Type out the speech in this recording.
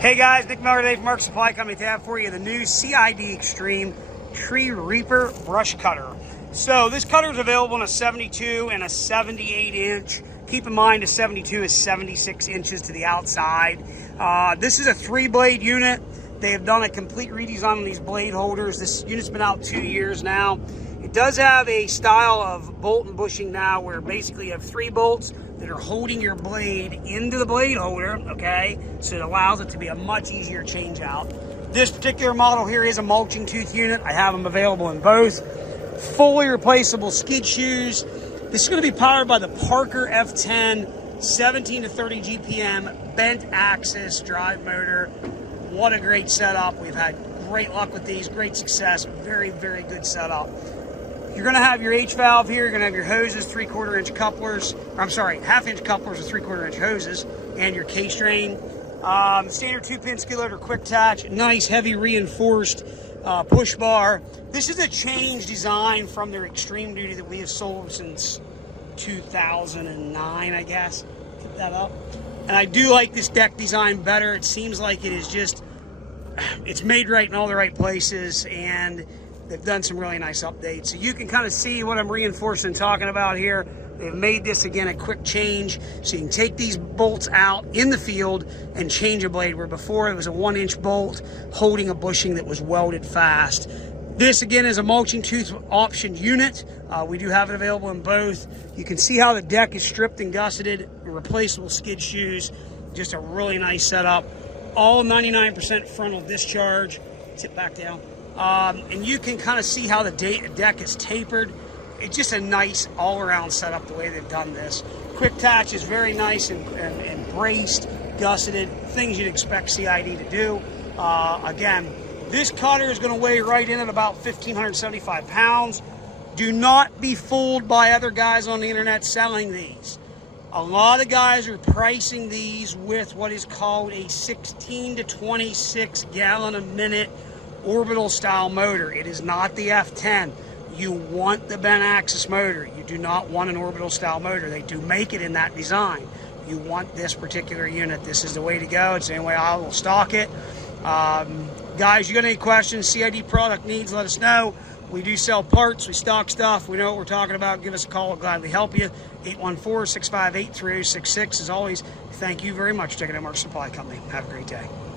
Hey guys, Nick Miller today from Mark Supply Company to have for you the new CID Xtreme Tree Reaper Brush Cutter. So this cutter is available in a 72 and a 78 inch. Keep in mind a 72 is 76 inches to the outside. This is a 3-blade unit. They have done a complete redesign on these blade holders. This unit's been out 2 years now. It does have a style of bolt and bushing now where basically you have 3 bolts that are holding your blade into the blade holder, okay? So it allows it to be a much easier change out. This particular model here is a mulching tooth unit. I have them available in both. Fully replaceable skid shoes. This is gonna be powered by the Parker F10 17 to 30 GPM bent axis drive motor. What a great setup. We've had great luck with these, great success, very, very good setup. You're gonna have your H valve here, you're gonna have your hoses, 3/4 inch couplers, I'm sorry, 1/2 inch couplers with 3/4 inch hoses, and your K-strain. Standard 2-pin skid loader quick attach, nice heavy reinforced push bar. This is a change design from their Xtreme Duty that we have sold since 2009, I guess. Get that up. And I do like this deck design better. It seems like it is just, it's made right in all the right places, and they've done some really nice updates. So you can kind of see what I'm reinforcing and talking about here. They've made this, again, a quick change. So you can take these bolts out in the field and change a blade, where before it was a 1-inch bolt holding a bushing that was welded fast. This, again, is a mulching tooth option unit. We do have it available in both. You can see how the deck is stripped and gusseted, replaceable skid shoes. Just a really nice setup. All 99% frontal discharge. Sit back down. And you can kind of see how the deck is tapered. It's just a nice all-around setup the way they've done this. Quick attach is very nice and braced, gusseted, things you'd expect CID to do. Again, this cutter is going to weigh right in at about 1,575 pounds. Do not be fooled by other guys on the internet selling these. A lot of guys are pricing these with what is called a 16 to 26 gallon a minute orbital style motor. It is not the F10. You want the bent axis motor. You do not want an orbital style motor. They do make it in that design. You want this particular unit. This is the way to go. It's the only way I will stock it. Guys, you got any questions, CID product needs, let us know. We do sell parts, we stock stuff, we know what we're talking about. Give us a call, we'll gladly help you. 814-658-3066. As always, thank you very much for checking out Mark Supply Company. Have a great day.